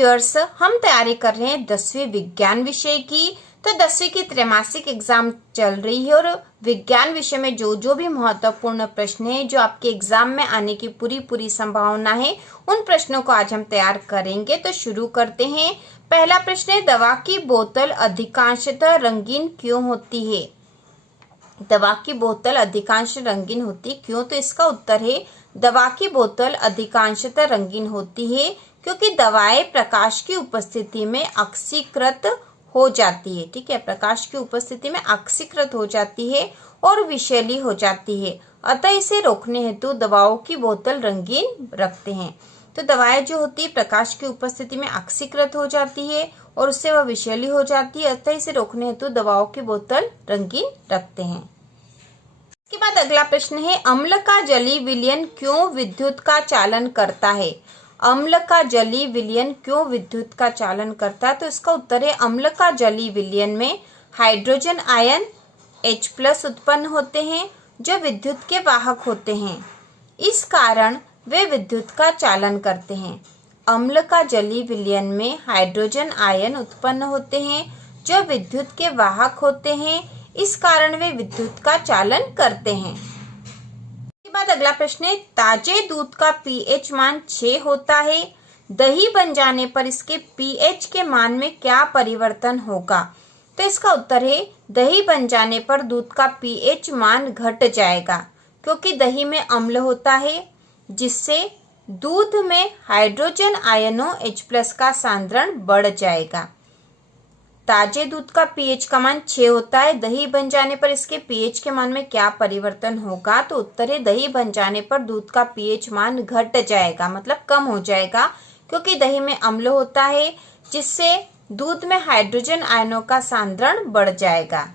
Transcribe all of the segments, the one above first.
Viewers, हम तैयारी कर रहे हैं 10वीं विज्ञान विषय की। तो 10वीं की त्रैमासिक एग्जाम चल रही है और विज्ञान विषय में जो जो भी महत्वपूर्ण प्रश्न है जो आपके एग्जाम में आने की पूरी संभावना है, उन प्रश्नों को आज हम तैयार करेंगे। तो शुरू करते हैं। पहला प्रश्न है, दवा की बोतल अधिकांशतः रंगीन क्यों होती है? दवा की बोतल अधिकांश रंगीन होती क्यों? तो इसका उत्तर है, दवा की बोतल अधिकांशतः रंगीन होती है क्योंकि दवाएं प्रकाश की उपस्थिति में ऑक्सीकृत हो जाती है। ठीक है, प्रकाश की उपस्थिति में ऑक्सीकृत हो जाती है और विषैली हो जाती है, अतः इसे रोकने हेतु दवाओं की बोतल रंगीन रखते हैं। तो दवाएं जो होती है प्रकाश की उपस्थिति में ऑक्सीकृत हो जाती है और उससे वह विषैली हो जाती है, अतः इसे रोकने हेतु दवाओं की बोतल रंगीन रखते हैं। इसके बाद अगला प्रश्न है, अम्ल का जलीय विलयन क्यों विद्युत का चालन करता है? अम्ल का जलीय विलयन क्यों विद्युत का चालन करता है? तो इसका उत्तर है, अम्ल का जलीय विलयन में हाइड्रोजन आयन H+ उत्पन्न होते हैं जो विद्युत के वाहक होते हैं, इस कारण वे विद्युत का चालन करते हैं। अम्ल का जलीय विलयन में हाइड्रोजन आयन उत्पन्न होते हैं जो विद्युत के वाहक होते हैं, इस कारण वे विद्युत का चालन करते हैं। इसके बाद अगला प्रश्न है, ताजे दूध का pH मान 6 होता है, दही बन जाने पर इसके pH के मान में क्या परिवर्तन होगा? तो इसका उत्तर है, दही बन जाने पर दूध का pH मान घट जाएगा क्योंकि दही में अम्ल होता है, जिससे दूध में हाइड्रोजन आयनों H+ का सांद्रण बढ़ जाएगा। ताजे दूध का pH का मान 6 होता है, दही बन जाने पर इसके pH के मान में क्या परिवर्तन होगा? तो उत्तर है, दही बन जाने पर दूध का pH मान घट जाएगा, मतलब कम हो जाएगा, क्योंकि दही में अम्ल होता है जिससे दूध में हाइड्रोजन आयनों का सांद्रण बढ़ जाएगा।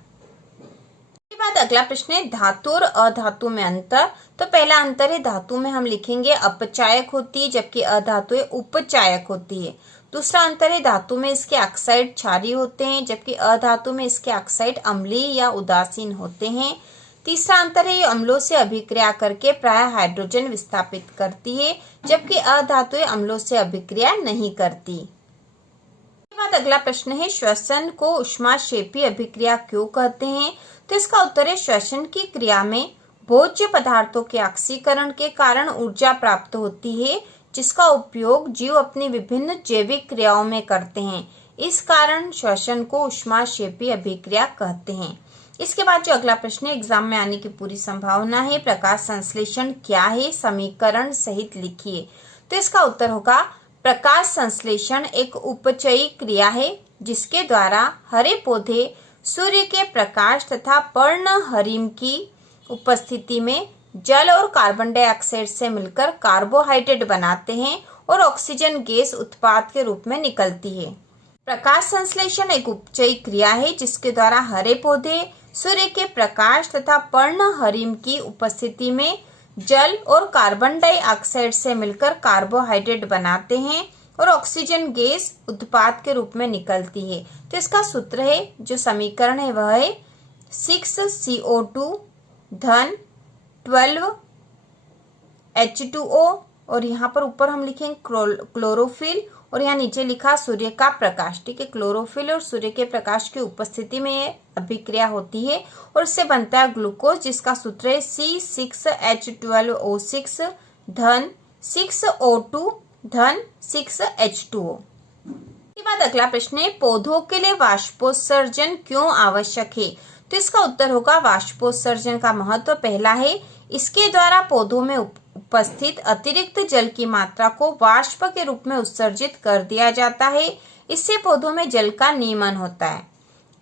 इसके बाद अगला प्रश्न है, धातु और अधातु में अंतर। तो पहला अंतर है, धातु में हम लिखेंगे अपचायक होती है जबकि अधातु उपचायक होती है। दूसरा अंतर है, धातु में इसके ऑक्साइड क्षारीय होते हैं जबकि अधातु में इसके ऑक्साइड अम्लीय या उदासीन होते हैं। तीसरा अंतर है, ये अम्लों से अभिक्रिया करके प्राय हाइड्रोजन विस्थापित करती है जबकि अधातु अम्लों से अभिक्रिया नहीं करती। इसके बाद अगला प्रश्न है, श्वसन को ऊष्माक्षेपी अभिक्रिया क्यों कहते हैं? तो इसका उत्तर है, श्वसन की क्रिया में भोज्य पदार्थों के ऑक्सीकरण के कारण ऊर्जा प्राप्त होती है जिसका उपयोग जीव अपनी विभिन्न जैविक क्रियाओं में करते हैं, इस कारण श्वसन को ऊष्माक्षेपी अभिक्रिया कहते हैं। इसके बाद जो अगला प्रश्न है, एग्जाम में आने की पूरी संभावना है, प्रकाश संश्लेषण क्या है? समीकरण सहित लिखिए। तो इसका उत्तर होगा, प्रकाश संश्लेषण एक उपचयी क्रिया है जिसके द्वारा हरे पौधे सूर्य के प्रकाश तथा पर्णहरिम की उपस्थिति में जल और कार्बन डाइऑक्साइड से मिलकर कार्बोहाइड्रेट बनाते हैं और ऑक्सीजन गैस उत्पाद के रूप में निकलती है। प्रकाश संश्लेषण एक उपचयी क्रिया है जिसके द्वारा हरे पौधे सूर्य के प्रकाश तथा पर्णहरिम की उपस्थिति में जल और कार्बन डाइऑक्साइड से मिलकर कार्बोहाइड्रेट बनाते हैं और ऑक्सीजन गैस उत्पाद के रूप में निकलती है। तो इसका सूत्र है, जो समीकरण है वह है 6CO2 धन 12 H2O और यहाँ पर ऊपर हम लिखेंगे क्लोरोफिल और यहाँ नीचे लिखा सूर्य का प्रकाश। ठीक है, क्लोरोफिल और सूर्य के प्रकाश की उपस्थिति में ये अभिक्रिया होती है और इससे बनता है ग्लूकोज, जिसका सूत्र है C6H12O6 धन 6O2 धन 6H2O। इसके बाद अगला प्रश्न है, पौधों के लिए वाष्पोत्सर्जन क्यों आवश्यक है? तो इसका उत्तर होगा, वाष्पोत्सर्जन का महत्व पहला है, इसके द्वारा पौधों में उपस्थित अतिरिक्त जल की मात्रा को वाष्प के रूप में उत्सर्जित कर दिया जाता है, इससे पौधों में जल का नियमन होता है।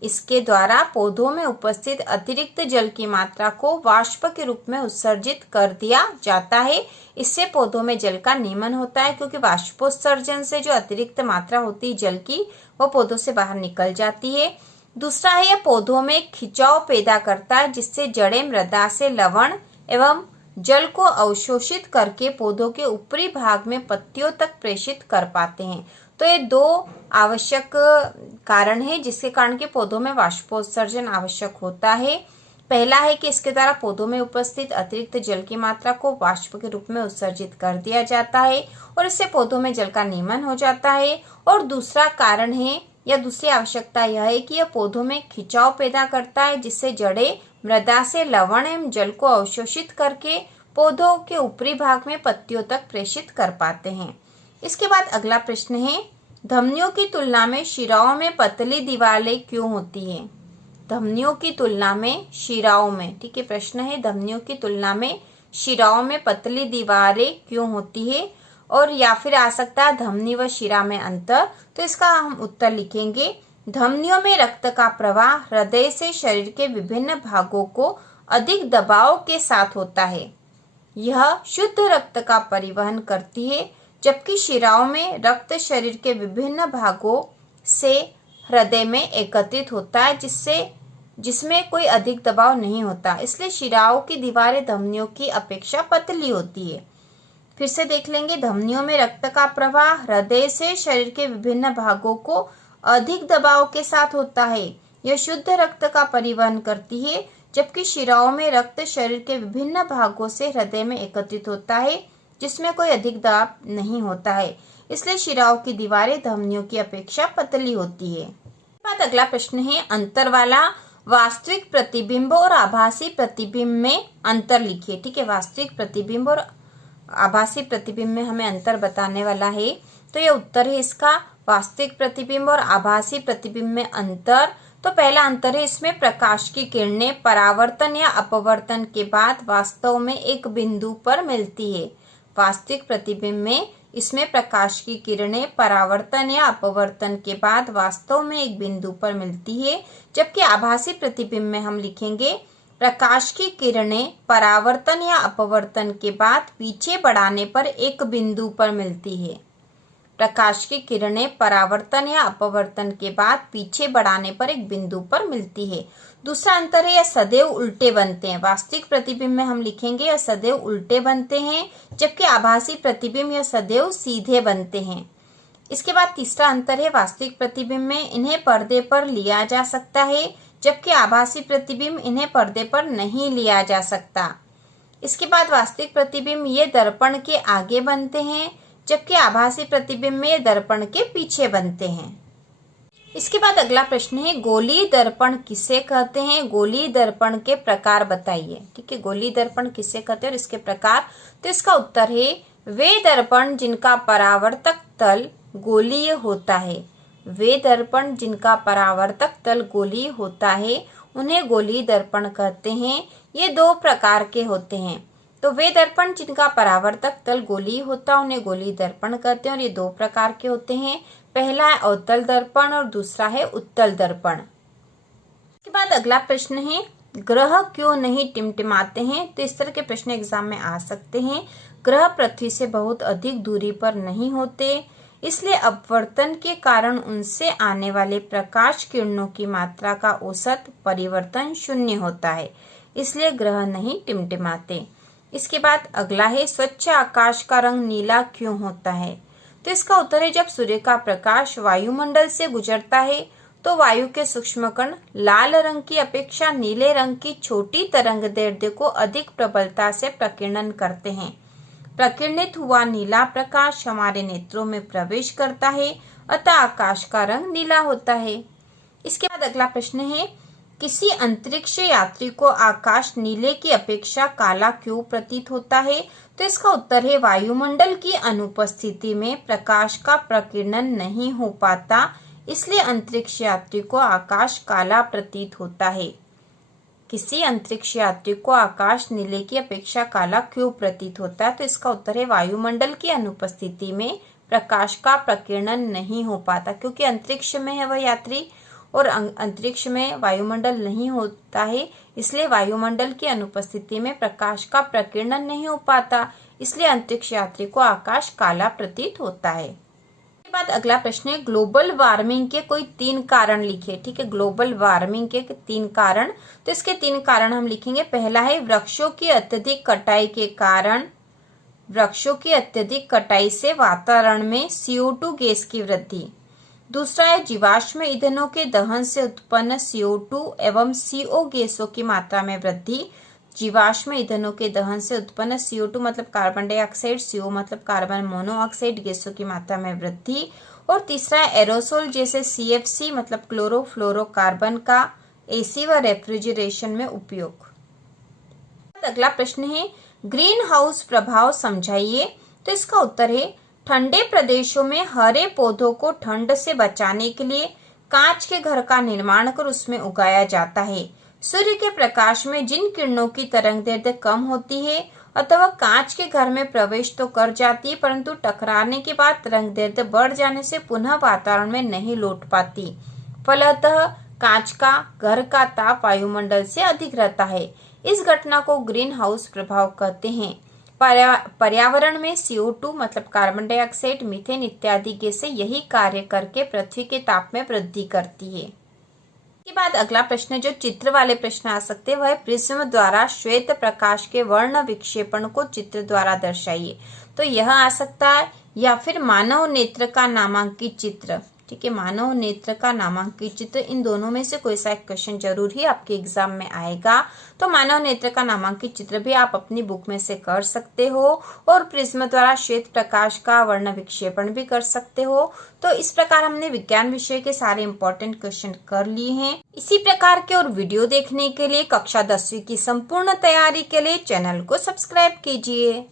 इसके द्वारा पौधों में उपस्थित अतिरिक्त जल की मात्रा को वाष्प के रूप में उत्सर्जित कर दिया जाता है, इससे पौधों में जल का नियमन होता है, क्योंकि वाष्पोत्सर्जन से जो अतिरिक्त मात्रा होती है जल की, वो पौधों से बाहर निकल जाती है। दूसरा है, यह पौधों में खिंचाव पैदा करता है जिससे जड़ें मृदा से लवण एवं जल को अवशोषित करके पौधों के ऊपरी भाग में पत्तियों तक प्रेषित कर पाते हैं। तो ये दो आवश्यक कारण है जिसके कारण के पौधों में वाष्पोत्सर्जन आवश्यक होता है। पहला है कि इसके द्वारा पौधों में उपस्थित अतिरिक्त जल की मात्रा को वाष्प के रूप में उत्सर्जित कर दिया जाता है और इससे पौधों में जल का नियमन हो जाता है। और दूसरा कारण है या दूसरी आवश्यकता यह है कि यह पौधों में खिंचाव पैदा करता है, जिससे जड़ें मृदा से लवण एवं जल को अवशोषित करके पौधों के ऊपरी भाग में पत्तियों तक प्रेषित कर पाते हैं। इसके बाद अगला प्रश्न है, धमनियों की तुलना में शिराओं में पतली दीवारें क्यों होती है? धमनियों की तुलना में शिराओं में, ठीक है, प्रश्न है धमनियों की तुलना में शिराओं में पतली दीवारें क्यों होती है? और या फिर आ सकता है धमनी व शिरा में अंतर। तो इसका हम उत्तर लिखेंगे, धमनियों में रक्त का प्रवाह हृदय से शरीर के विभिन्न भागों को अधिक दबाव के साथ होता है। यह शुद्ध रक्त का परिवहन करती है, जबकि शिराओं में रक्त शरीर के विभिन्न भागों से हृदय में एकत्रित होता है, जिसमें कोई अधिक दबाव नहीं होता। इसलिए शिराओं की दीवारें धमनियों की अपेक्षा पतली होती है। फिर से देख लेंगे, धमनियों में रक्त का प्रवाह हृदय से शरीर के विभिन्न भागों को अधिक दबाव के साथ होता है। यह शुद्ध रक्त का परिवहन करती है, जबकि शिराओं में रक्त शरीर के विभिन्न भागों से हृदय में एकत्रित होता है, जिसमें कोई अधिक दबाव नहीं होता है। इसलिए शिराओं की दीवारें धमनियों की अपेक्षा पतली होती है। बाद अगला प्रश्न है, अंतर वाला वास्तविक प्रतिबिंब और आभासी प्रतिबिंब में अंतर लिखिए। ठीक है, वास्तविक प्रतिबिंब और आभासी प्रतिबिंब में हमें अंतर बताने वाला है। तो ये उत्तर है इसका, वास्तविक प्रतिबिंब और आभासी प्रतिबिंब में अंतर। तो पहला अंतर है इसमें प्रकाश की किरणें परावर्तन या अपवर्तन के बाद वास्तव में एक बिंदु पर मिलती है। वास्तविक प्रतिबिंब में इसमें प्रकाश की किरणें परावर्तन या अपवर्तन के बाद वास्तव में एक बिंदु पर मिलती है, जबकि आभासी प्रतिबिंब में हम लिखेंगे प्रकाश की किरणें परावर्तन या अपवर्तन के बाद पीछे बढ़ाने पर एक बिंदु पर मिलती है। प्रकाश की किरणें परावर्तन या अपवर्तन के बाद पीछे बढ़ाने पर एक बिंदु पर मिलती है। दूसरा अंतर है, यह सदैव उल्टे बनते हैं। वास्तविक प्रतिबिंब में हम लिखेंगे यह सदैव उल्टे बनते हैं, जबकि आभासी प्रतिबिंब यह सदैव सीधे बनते हैं। इसके बाद तीसरा अंतर है, वास्तविक प्रतिबिंब में इन्हें पर्दे पर लिया जा सकता है, जबकि आभासी प्रतिबिंब इन्हें पर्दे पर नहीं लिया जा सकता। इसके बाद वास्तविक प्रतिबिंब ये दर्पण के आगे बनते हैं, जबकि आभासी प्रतिबिंब में ये दर्पण के पीछे बनते हैं। इसके बाद अगला प्रश्न है, गोलीय दर्पण किसे कहते हैं? गोलीय दर्पण के प्रकार बताइए। ठीक है, गोलीय दर्पण किसे कहते हैं और इसके प्रकार। तो इसका उत्तर है, वे दर्पण जिनका परावर्तक तल गोलीय होता है। वे दर्पण जिनका परावर्तक तल गोलीय होता है उन्हें गोलीय दर्पण कहते हैं। ये दो प्रकार के होते हैं। तो वे दर्पण जिनका परावर्तक तल गोलीय होता है उन्हें गोलीय दर्पण कहते हैं और ये दो प्रकार के होते हैं। पहला है अवतल दर्पण और दूसरा है उत्तल दर्पण। इसके बाद अगला प्रश्न है, ग्रह क्यों नहीं टिमटिमाते हैं? तो इस तरह के प्रश्न एग्जाम में आ सकते हैं। ग्रह पृथ्वी से बहुत अधिक दूरी पर नहीं होते, इसलिए अपवर्तन के कारण उनसे आने वाले प्रकाश किरणों की मात्रा का औसत परिवर्तन शून्य होता है, इसलिए ग्रह नहीं टिमटिमाते। इसके बाद अगला है, स्वच्छ आकाश का रंग नीला क्यों होता है? तो इसका उत्तर है, जब सूर्य का प्रकाश वायुमंडल से गुजरता है तो वायु के सूक्ष्म कण लाल रंग की अपेक्षा नीले रंग की छोटी तरंगदैर्ध्य को अधिक प्रबलता से प्रकीर्णन करते हैं। प्रकीर्णित हुआ नीला प्रकाश हमारे नेत्रों में प्रवेश करता है, अतः आकाश का रंग नीला होता है। इसके बाद अगला प्रश्न है, किसी अंतरिक्ष यात्री को आकाश नीले की अपेक्षा काला क्यों प्रतीत होता है? तो इसका उत्तर है, वायुमंडल की अनुपस्थिति में प्रकाश का प्रकीर्णन नहीं हो पाता, इसलिए अंतरिक्ष यात्री को आकाश काला प्रतीत होता है। किसी अंतरिक्ष यात्री को आकाश नीले की अपेक्षा काला क्यों प्रतीत होता है? तो इसका उत्तर है, वायुमंडल की अनुपस्थिति में प्रकाश का प्रकीर्णन नहीं हो पाता, क्योंकि अंतरिक्ष में है वह यात्री और अंतरिक्ष में वायुमंडल नहीं होता है, इसलिए वायुमंडल की अनुपस्थिति में प्रकाश का प्रकीर्णन नहीं हो पाता, इसलिए अंतरिक्ष यात्री को आकाश काला प्रतीत होता है। इसके बाद अगला प्रश्न है, ग्लोबल वार्मिंग के कोई 3 कारण लिखिए। ठीक है, ग्लोबल वार्मिंग के 3 कारण। तो इसके 3 कारण हम लिखेंगे। पहला है, वृक्षों की अत्यधिक कटाई के कारण। वृक्षों की अत्यधिक कटाई से वातावरण में CO2 गैस की वृद्धि। दूसरा है जीवाश्म ईंधनों के दहन से उत्पन्न CO2 एवं CO गैसों की मात्रा में वृद्धि। जीवाश्म ईंधनों के दहन से उत्पन्न CO2 मतलब कार्बन डाइऑक्साइड, CO मतलब कार्बन मोनोऑक्साइड गैसों की मात्रा में वृद्धि। और तीसरा है एरोसोल जैसे CFC मतलब क्लोरोफ्लोरोकार्बन का AC व रेफ्रिजरेशन में उपयोग। अगला प्रश्न है ग्रीन हाउस प्रभाव समझाइए। तो इसका उत्तर है ठंडे प्रदेशों में हरे पौधों को ठंड से बचाने के लिए कांच के घर का निर्माण कर उसमें उगाया जाता है। सूर्य के प्रकाश में जिन किरणों की तरंगदैर्घ्य कम होती है अथवा कांच के घर में प्रवेश तो कर जाती है परंतु टकराने के बाद तरंगदैर्घ्य बढ़ जाने से पुनः वातावरण में नहीं लौट पाती। फलतः कांच का घर का ताप वायुमंडल से अधिक रहता है। इस घटना को ग्रीन हाउस प्रभाव कहते हैं। पर्यावरण में CO2 मतलब कार्बन डाइऑक्साइड, मीथेन इत्यादि गैसें यही कार्य करके पृथ्वी के ताप में वृद्धि करती है। के बाद अगला प्रश्न जो चित्र वाले प्रश्न आ सकते हैं वह प्रिज्म द्वारा श्वेत प्रकाश के वर्ण विक्षेपण को चित्र द्वारा दर्शाइए। तो यह आ सकता है या फिर मानव नेत्र का नामांकित चित्र। ठीक है, मानव नेत्र का नामांकित चित्र, इन दोनों में से कोई सा एक क्वेश्चन जरूर ही आपके एग्जाम में आएगा। तो मानव नेत्र का नामांकित चित्र भी आप अपनी बुक में से कर सकते हो और प्रिज्म द्वारा श्वेत प्रकाश का वर्ण विक्षेपण भी कर सकते हो। तो इस प्रकार हमने विज्ञान विषय के सारे इंपॉर्टेंट क्वेश्चन कर लिए हैं। इसी प्रकार के और वीडियो देखने के लिए कक्षा 10वीं की संपूर्ण तैयारी के लिए चैनल को सब्सक्राइब कीजिए।